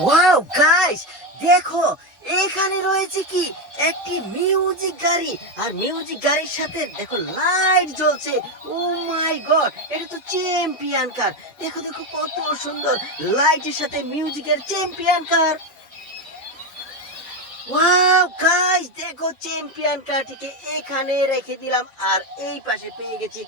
Wow guys, দেখো এখানে রয়েছে কি একটি মিউজিক গাড়ি। আর মিউজিক গাড়ির সাথে দেখো লাইট জ্বলছে। ও মাই গড, এটা তো চ্যাম্পিয়ন কার। দেখো দেখো কত সুন্দর লাইটের সাথে মিউজিকের চ্যাম্পিয়ন কার। ওয়াও গাইস, দেখো চ্যাম্পিয়ন কারটিকে এখানে রেখে দিলাম আর এই পাশে পেয়ে গেছি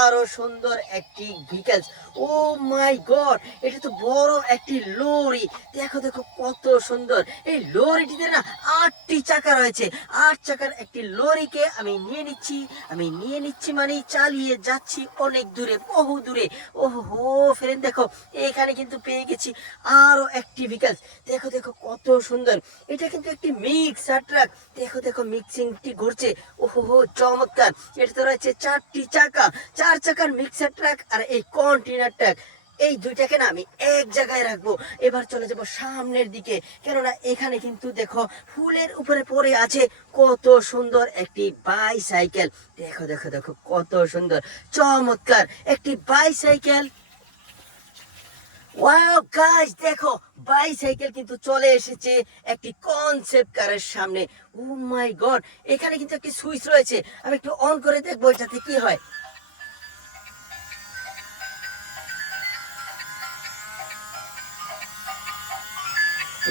আরো সুন্দর একটি ভিকেলস। ও মাই গড, এটা তো বড় একটি লরি। দেখো দেখো কত সুন্দর এই লরিটিতে না 8টি চাকা রয়েছে। 8 চাকার একটি লরিকে আমি নিয়ে নিচ্ছি মানে চালিয়ে যাচ্ছি অনেক দূরে, বহু দূরে। ওহো ফ্রেন্ড, দেখো এখানে কিন্তু পেয়ে গেছি আরো একটি ভিকেলস। দেখো দেখো কত সুন্দর, এটা কিন্তু একটি মিক্সার ট্রাক। দেখো দেখো মিক্সিংটি ঘুরছে। ওহো চমৎকার, এটা তো রয়েছে 4টি চাকা। 4 চাকার মিক্সার ট্রাক আর এই কন্টেনার ট্রাক, এই দুইটাকে না আমি এক জায়গায় রাখবো। এবার চলে যাব সামনের দিকে, কেননা এখানে কিন্তু দেখো ফুলের উপরে পড়ে আছে কত সুন্দর একটি বাইসাইকেল। দেখো দেখো দেখো কত সুন্দর চমৎকার একটি বাইসাইকেল। ওয়াও গাইস, দেখো বাইসাইকেল কিন্তু চলে এসেছে একটি কনসেপ্ট কারের সামনে। ও মাই গড, এখানে কিন্তু একটি সুইচ রয়েছে। আমি একটু অন করে দেখবো এটাতে কি হয়।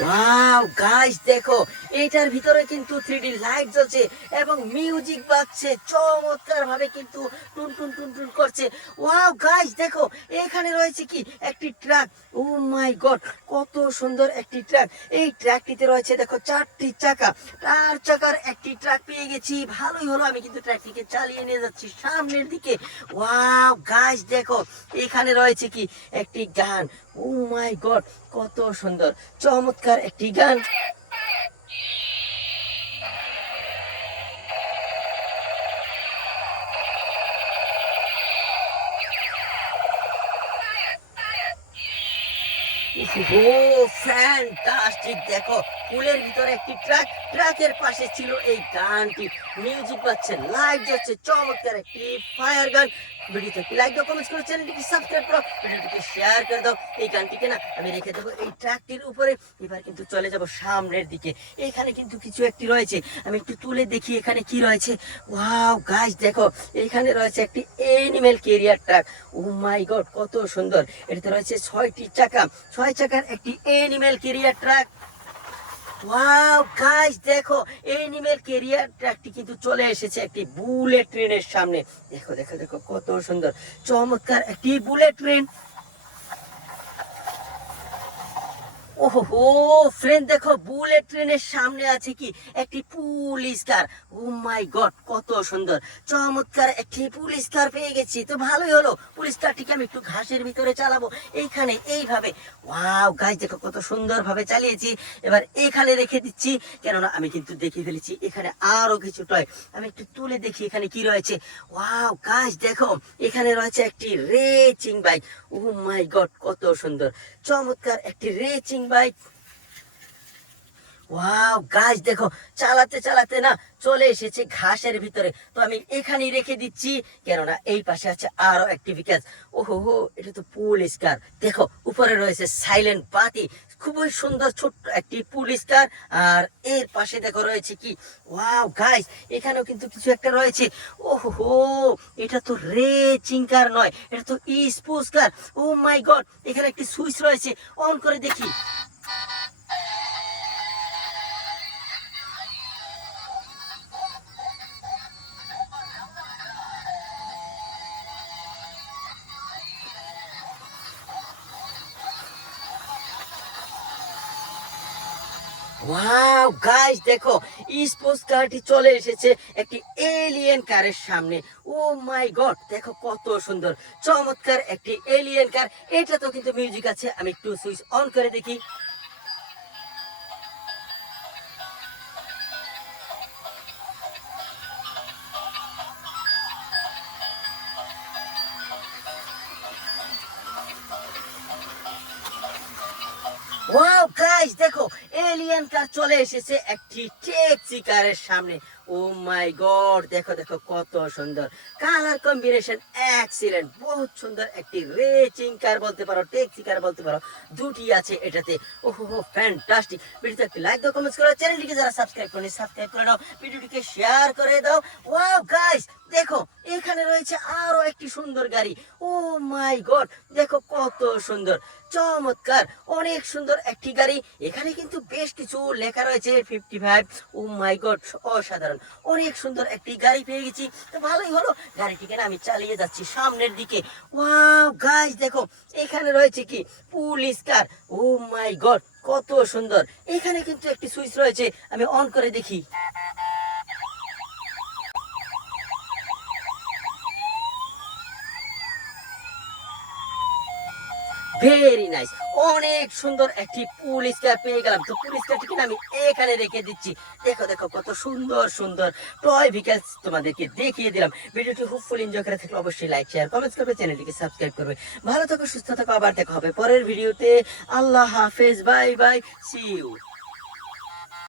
ওয়াও গাইস, দেখো এটার ভিতরে কিন্তু 3D লাইট জ্বলছে এবং মিউজিক বাজছে চমৎকার ভাবে, কিন্তু টুন টুন টুন টুন করছে। ওয়াও গাইস, দেখো এখানে রয়েছে কি একটি ট্রাক। ও মাই গড, কত সুন্দর একটি ট্রাক। এই ট্রাকটিতে রয়েছে দেখো 4টি চাকা। 4 চাকার একটি ট্রাক পেয়ে গেছি, ভালোই হলো। আমি কিন্তু ট্রাকটিকে চালিয়ে নিয়ে যাচ্ছি সামনের দিকে। ওয়াও গাইস, দেখো এখানে রয়েছে কি একটি গান। ও মাই গড, কত সুন্দর চমৎকার একটি গান। ও ফ্যান্টাস্টিক, দেখো ফুলের ভিতরে একটি ট্রাক, ট্রাকের পাশে ছিল এই গানটি। মিউজিক বাজছে, লাইট জ্বলছে, চমৎকার একটি ফায়ার গান। ভিডিওতে একটি লাইক দাও, কমেন্ট করো, চ্যানেলটিকে সাবস্ক্রাইব করো, ভিডিওটিকে শেয়ার করে দাও। এই গানটিকে না আমি রেখে দেবো এই ট্রাকটির উপরে। এবার কিন্তু চলে যাব সামনের দিকে। এখানে কিন্তু কিছু একটি রয়েছে, আমি একটু তুলে দেখি এখানে কি রয়েছে। ওয়াও গাইস, দেখো এখানে রয়েছে একটি এনিমেল ক্যারিয়ার ট্রাক। ও মাই গড, কত সুন্দর। এটাতে রয়েছে 6টি চাকা। 6 চাকার একটি animal career truck. Wow guys, দেখো এনিমেল ক্যারিয়ার ট্রাকটি কিন্তু চলে এসেছে একটি বুলেট ট্রেনের সামনে। দেখো দেখো দেখো কত সুন্দর চমৎকার একটি বুলেট ট্রেন। ওহো ফ্রেন্ড, দেখো বুলেট ট্রেনের সামনে আছে কি একটি পুলিশ কার। ও মাই গড, কত সুন্দর চমৎকার একটি পুলিশ কার পেয়ে গেছি। তো ভালোই হলো, পুলিশ কারটিকে আমি একটু ঘাসের ভিতরে চালাবো এইখানে এইভাবে। ওয়াও গাইস, দেখো কত সুন্দর ভাবে চালিয়েছি। এবার এখানে রেখে দিচ্ছি, কেননা আমি কিন্তু দেখে ফেলেছি এখানে আরো কিছু টয়। আমি একটু তুলে দেখি এখানে কি রয়েছে। ওয়াও গাইস, দেখো এখানে রয়েছে একটি রেচিং বাইক। ও মাই গড, কত সুন্দর চমৎকার একটি রেচিং বাইক। ওয়াও গাইস, দেখো চালাতে চালাতে না চলে এসেছে ঘাসের ভিতরে। তো আমি এখানেই রেখে দিচ্ছি, কেননা এই পাশে আছে আরো একটি ভিকেল। ওহো হো, এটা তো পুলিশ কার। দেখো উপরে রয়েছে সাইলেন্ট বাতি, খুবই সুন্দর ছোট্ট একটি পুলিশ কার। আর এর পাশে দেখো রয়েছে কি, ওয়াও গাইস, এখানেও কিন্তু কিছু একটা রয়েছে। ওহো হো, এটা তো রেচিং কার নয়, এটা তো স্পোর্টস কার। ও মাই গড, এখানে একটি সুইচ রয়েছে, অন করে দেখি। ওয়াও গাইস, দেখো স্পোর্টস কারটি চলে এসেছে একটি এলিয়েন কারের সামনে। ও মাই গড, দেখো কত সুন্দর চমৎকার একটি এলিয়েন কার। এটা তো কিন্তু মিউজিক আছে, আমি একটু সুইচ অন করে দেখি। ওয়াও গাইস, দেখো এলিয়েন কার চলে এসেছে একটি ট্যাক্সি কারের সামনে। ও মাই গড, দেখো দেখো কত সুন্দর কালার কম্বিনেশন, এক্সিলেন্ট, বহুত সুন্দর একটি রেচিং কার বলতে পারো, ট্যাক্সি কার বলতে পারো, দুটি আছে এটাতে। ওহো ফ্যান্টাস্টিক। ভিডিওতে একটি লাইক দাও, কমেন্টস করো, চ্যানেলটিকে যারা সাবস্ক্রাইব করনি সাবস্ক্রাইব করে দাও, ভিডিওটিকে শেয়ার করে দাও। ওয়াও গাইস, দেখো এখানে রয়েছে আরো একটি সুন্দর গাড়ি। ও মাই গড, দেখো কত সুন্দর, চমৎকার, অনেক সুন্দর একটি গাড়ি। এখানে কিন্তু বেশ কিছু লেখা রয়েছে 55। ও মাই গড, অসাধারণ, অনেক সুন্দর একটি গাড়ি পেয়ে গেছি। তো ভালোই হলো, গাড়িটিকে না আমি চালিয়ে যাচ্ছি সামনের দিকে। ওয়াও গাইস, দেখো এখানে রয়েছে কি পুলিশ কার। ও মাই গড, কত সুন্দর। এখানে কিন্তু একটি সুইচ রয়েছে, আমি অন করে দেখি। ভেরি নাইস, অনেক সুন্দর একটি পুলিশ কার পেয়ে গেলাম। তো পুলিশ কারটিকে আমি এখানে রেখে দিচ্ছি। দেখো দেখো কত সুন্দর সুন্দর টয় ভেহিকলস তোমাদেরকে দেখিয়ে দিলাম। ভিডিওটি হোপফুল এনজয় করে থাকলে অবশ্যই লাইক শেয়ার কমেন্টস করবে, চ্যানেলটিকে সাবস্ক্রাইব করবে। ভালো থাকো, সুস্থ থাকো, আবার দেখা হবে পরের ভিডিওতে। আল্লাহ হাফেজ, বাই বাই, সি ইউ।